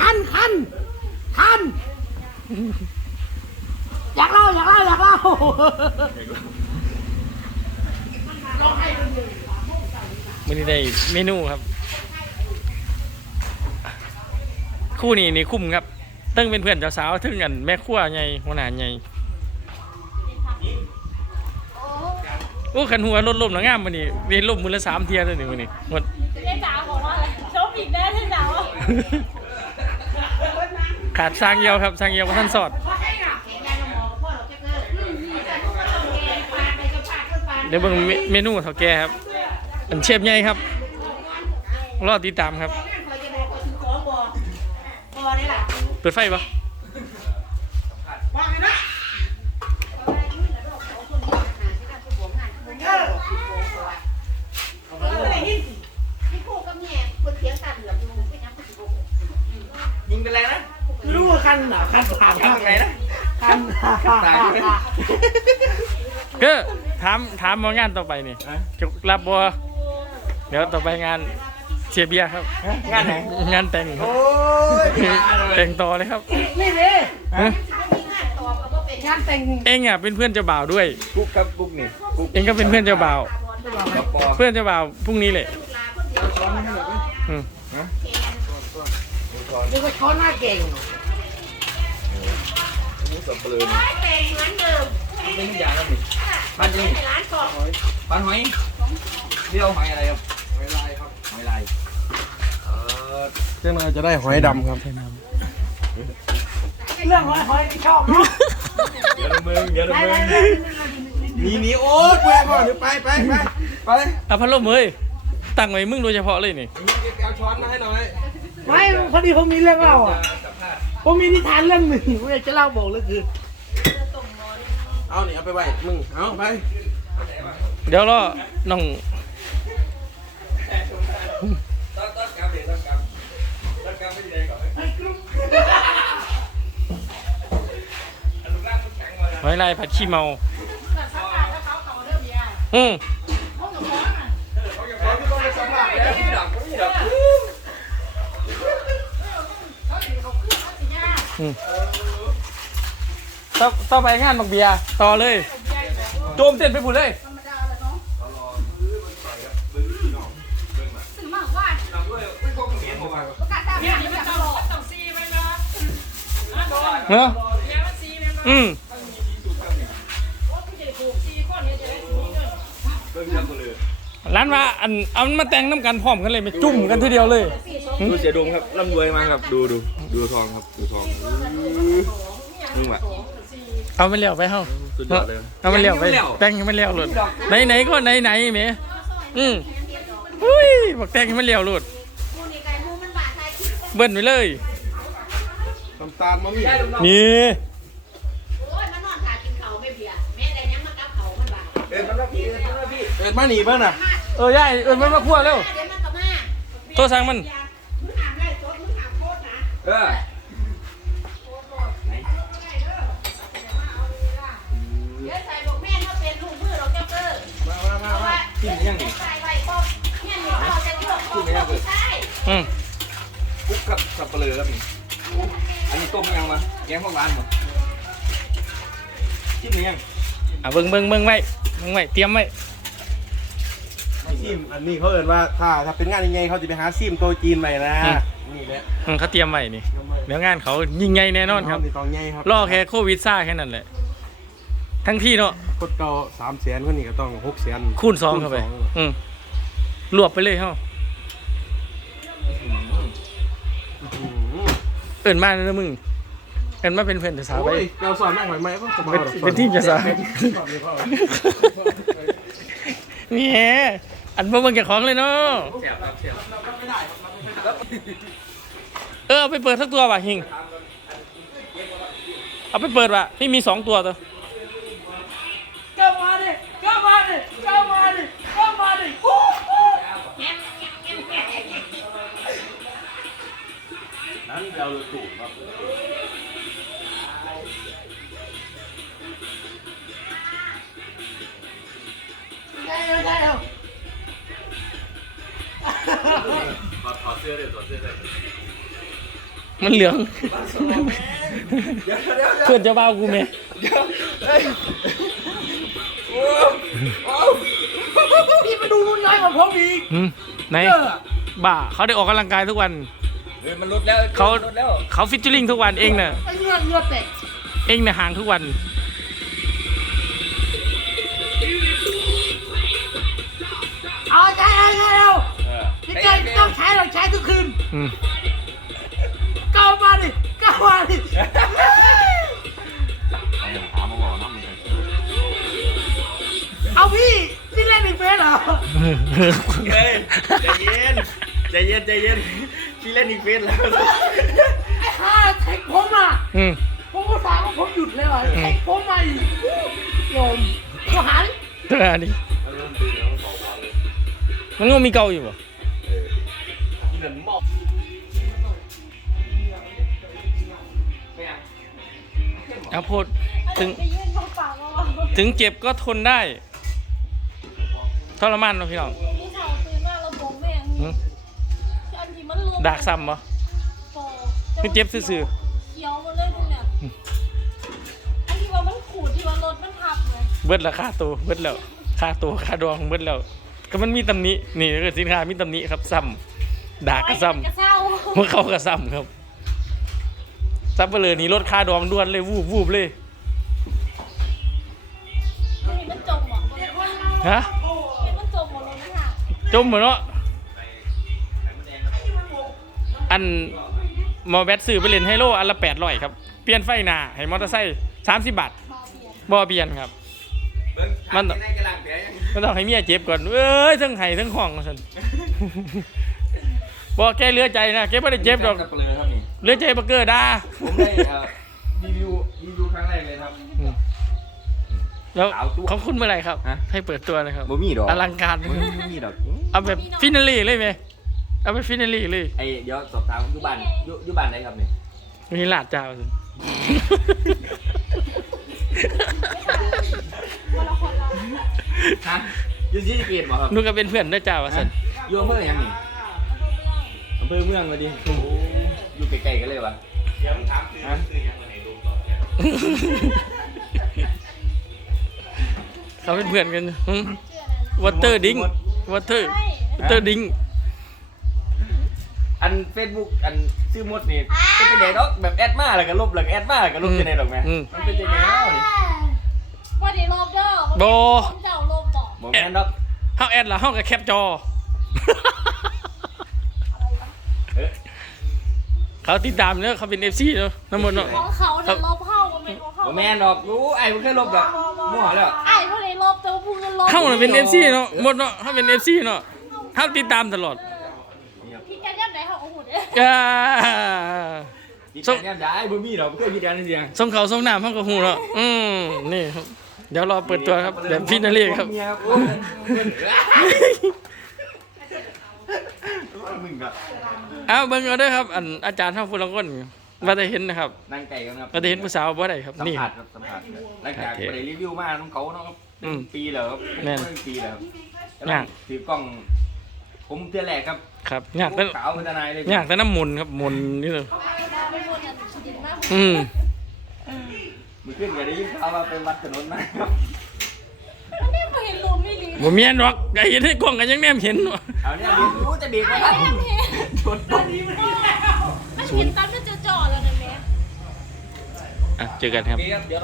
คันคันคันอยากเล่าอยากเล่าอยากเล่ามันนี้ได้เมนูครับ คู่นี้นี่คุ้มครับตั้งเป็นเพื่อนสาวถึงกันแม่ครัวไงหัวหน้าไงโอ้ขันหัวรถลมหนังงามมันนี่เรียนลมมือละสามเทียนเลยนี่มันนี่หมดเจ๊จ๋าบอกว่าอะไรชมอีกแล้วเจ๊จ๋าว่ ขาดสร้างเยียวครับสร้างเยียวมาท่านสอด เดี๋ยวเบิ่งเมนูเท่าแก่ครับ อันเชฟใหญ่ครับ รอติดตามครับ เปิดไฟปะ นเหรอคันถามทำไงนะคันตายไหมก็ถามถามมางานต่อไปนี่จะรับบัวเดี๋ยวต่อไปงานเสียเบียร์ครับ งานไหนงานแต่งครับโอ้ยแต่งต่อเลยครับนี่เลยฮะงานแต่งเองอะเป็นเพื่อนเจ้าบ่าวด้วยปุ๊กครับปุ๊กนี่ปุ๊กเองก็เป็นเพื่อนเจ้าบ่าวกระปอเพื่อนเจ้าบ่าวพรุ่งนี้เลยอืมนี่ก็ช้อนหน้าเก่งนี่ สับเปลือยเป็นทุกอย่างแล้วนี่ปันนี่ปันหอยนี่เอาหอยอะไรครับหอยลายครับหอยลายเออเจ้านาจะได้หอยดำครับเรื่องหอยหอยที่ชอบเนาะเดี๋ยวมึงเดี๋ยวมึงไปหนีหนีโอ๊ยไปก่อนเดี๋ยวไปไปไปไปเอาพัดลมเฮ้ยตั้งไว้มึงโดยเฉพาะเลยนี่เอาช้อนมาให้หน่อยไม่พอดีผมมีเรื่องเล่าอะ ผมมีนิทานเรื่องหนึ่งผมอยากจะเล่าบอกเลยคือ เอานี่เอาไปไว้มึง เอาไป เดี๋ยวรอน้องต้นต้นกำเดี๋ยวต้นกำต้นกำไม่ได้ก่อนอันลูกล่างมันแข็งมาหอยลายผัดขี้เมา อืม เขาที่ต้องไปสัมผัสแล้วที่ดักที่ดัก ต่อต่อไปงานบักเบียร์ต่อเลยโจมเต้นไปพูดเลยถึงมากว่าดักด้วยไม่พวกเมียนผมมาประกาศตามเนี่ยมันตลอดต้องซีไหมนะเนอะเนี่ยมันซีเนี่ยมันอืมว่าพี่จะผูกซีข้อนี้จะได้ซีเงินเรื่องเรื่องเลยร้านว่าอันเอามันมาแต่งน้ำกันพร้อมกันเลยไม่จุ่มกันทีเดียวเลยดูเสียดวงครับร่ำรวยมากครับดูดู ดูทองครับดูทองมึงว่ะเอามันเลี้ยวไปเฮ้าสุดยอดเลยเอามันเลี้ยวไปยังไม่เลี้ยวแต่งให้มันเลี้ยวหลุดไหนไหนๆก็ไหนไหนๆเมอืมอุ้ยบอกแต่งให้มันเลี้ยวหลุดเบิ้ลไปเลยน้ำตาลมะมี่นี่เดินมาแล้วพี่เดินมาแล้วพี่เอ็ดมาหนีเบิ้ลน่ะ เออยายเออมันมาคั่วเร็วโทรสั่งมัน เออมามามามากินยังดิกินยังเลยอืมกุ๊กกับสับเปะเลอครับนี่อันนี้ต้มยังมาแกงพวกร้านหมดจิ้มยังอะเบิ้งเบิ้งเบิ้งไว้เบิ้งไว้เตรียมไว้ ซิมอันนี้เขาเอินว่าถ้าถ้าเป็นงานยังไงเขาจะไปหาซิมโตวจีนไปนะ นี่แหละอืมเขาเตรียมไว้นี่เดี๋ยวงานเขายิ่งใหญ่แน่นอนครับนี่ตองใหญ่ครับรอแค่โควิดซ่าแค่นั้นแหละ ทั้งที่เนาะคนเก่าสามแสนคนนี้ก็ต้องหกแสนคูณสองเข้าไป อืมรวบไปเลยเฮ้าเอินมาแล้วมึงเอินมาเป็นเพื่อนจะสาวไปโอ้ยเราสอนแม่งหอยไหมก็สบายเป็นเป็นที่จะสาวนี่ อันพวกมึงแกของเลยเนาะเสียบครับเสียบเออเอาไปเปิดสักตัวว่ะฮิง เอาไปเปิดว่ะพี่มีสองตัวตัว สื้อเลยถอดเสื้อเลยมันเหลือง เดี๋ยวเดี๋ยวเดี๋ยวเพื่อนเจะบ้าวกูไหมเดี๋ยวเฮ้ยโอ้โอ้พี่มาดูรุ่นน้อยกว่าผมอีกหืมไหน เออบ้า เขาได้ออกกำลังกายทุกวัน เฮ้ยมันลดแล้วเขา ลดแล้วเขาฟิชเชอริงทุกวันเองน่ะ ไอ้เงื่อนเงื่อนแตก เองน่ะห่างทุกวัน อืมก้าวมาดิก้าวมาดิถามมาบอกน้องมึงเอาพี่พี่เล่นอีกเฟสเหรอเฮ้ยใจเย็นใจเย็นใจเย็นพี่เล่นอีกเฟสแล้วไอ้ห่าแท็กผมอะอืมผมก็ถามว่าผมหยุดเลยว่ะแท็กผมมาอีกโยมก็หันตัวนี้มันก็มีเกาอยู่ป่ะ เอาโพดถึงไปยื่นเขาฝากว่าถึงเจ็บก็ทนได้ทรมานเนาะพี่น้องผู้สาวตื่นมาแล้วบอกแม่หืมอันที่มันลงดากซ้ำปะโตคือเจ็บซื่อเขียวมาเลยพวกเนี่ยอันที่ว่ามันขูดที่ว่ารถมันทับไงเบิดละค่าตัวเบิดแล้วค่าตัวค่าดองเบิดแล้วก็มันมีตำหนินี่ก็สินค้ามีตำหนิครับซ้ำ ดากก็ซ้ำกระเซ้าพวกเขาก็ซ้ำครับซับไปเลยนี่ลดค่าดองด่วนเลยวูบวูบเลยนี่มันจมหมดฮะนี่มันจมหมดเลยนะคะจมเหมือนเนาะอันหมอแบตซื้อไปเล่นไฮโลอันละแปดร้อยครับ เปลี่ยนไฟหน้าให้มอเตอร์ไซค์สามสิบบาทมาเปลี่ยนบ่เปลี่ยนครับ เบิ้งมัน ถาที่ไหกำลังเดี๋ยวยังมันต้องให้เมียเจ็บก่อนเอ้ยทั้งไห้ทั้งห้องสัน บอกแกเหลือใจนะแกไม่ได้เจ็บดอกสับเปลือครับนี่เหลือใจบักเกอร์ด่าผมได้เอ่อรีวิวรีวิวครั้งแรกเลยครับ แล้วสาวตัวของคุณเมื่อไหร่ครับ ฮะ ให้เปิดตัวนะครับบ่มีดอกอลังการบ่มีดอกเอาแบบฟินาลีเลยไหมเอาไปฟินาลีเลยไอเดี๋ยวสอบถามอยู่บ้านอยู่อยู่บ้านไหนครับนี่มีหลาดเจ้าสิวันละคนละฮะอยู่ที่เกียรติบ่ครับนุ่นก็เป็นเพื่อนด้วยเจ้าว่าสันอยู่อำเภอหยังนี่ อำเภอเมืองมาดิโอ้อยู่ใกล้ๆกันเลยวะฮะเขาเป็นเพื่อนกันวอเตอร์ดิงวอเตอร์วอเตอร์ดิงอันเฟซบุ๊กอันชื่อมดนี่เป็นจังไดดอกแบบแอดมาแล้วก็ลบแล้วก็แอดมาแล้วก็ลบจังไดดอกแม่มันเป็นจังไดเนาะนี่วันนี้ลบเด้อโบเจ้าลบบอกบ่แม่นดอกเฮาแอดละเฮากับแคปจอ เขาติดตามเนอะเขาเป็นเอฟซีเนอะน้ำมันต์เนาะของเขาเนี่ยลบเข้าก็เป็นของเขาบ่แม่นดอกรู้ไอ้บ่เคยลบดอกมั่วแล้วไอ้พวกนี้ลบแต่ว่าพูดกันลบเขาน่ะเป็นเอฟซีเนาะหมดเนาะเขาเป็นเอฟซีเนาะเขาติดตามตลอดพี่แกย่ำไหนเขาก็หูดเด้อ่าดิฉันเนี่ยได้บ่มีดอกบ่เคยมีการเสียงส่งเขาส่งน้ำเขาก็หูเนาะอืมนี่ครับเดี๋ยวรอเปิดตัวครับเดี๋ยวฟินาเล่ครับ เมียครับโอ้ยมึงก็เอาเบิ่งเอาเด้วยครับอันอาจารย์เท่าฟูลังก้นว่าได้เห็นนะครับนั่งไก่กันครับว่าได้เห็นผู้สาวบ่ได้ครับสัมนี่ ผัสครับสัมผัสหลังจากไปได้รีวิวมาน้องเขาเนาะครับอืมปีแล้วครับแม่นเป็นปีแล้วครับย่างถือกล้อง ผมเทื่อแรกครับครับอยากแต่ขาวพัฒนายเลยอยากแต่น้ำมนต์ครับมนต์นี่เลยไม่พูดเนี่ยดีมากอืม มือขึ้นก็ได้ยินข่าวว่าเป็นวัดถนนนะครับอันนี้ไม่เห็นรูมไม่ลีบ่มีอันหรอกไอ้เห็นให้กล้องกันยังแนมเห็นวะเอาเนี่ยเรียนรู้จะดีกว่าครับชนต้นมันเห็นตามที่จะจ่อแล้วนะแม่อะเจอกันครับเดี๋ยว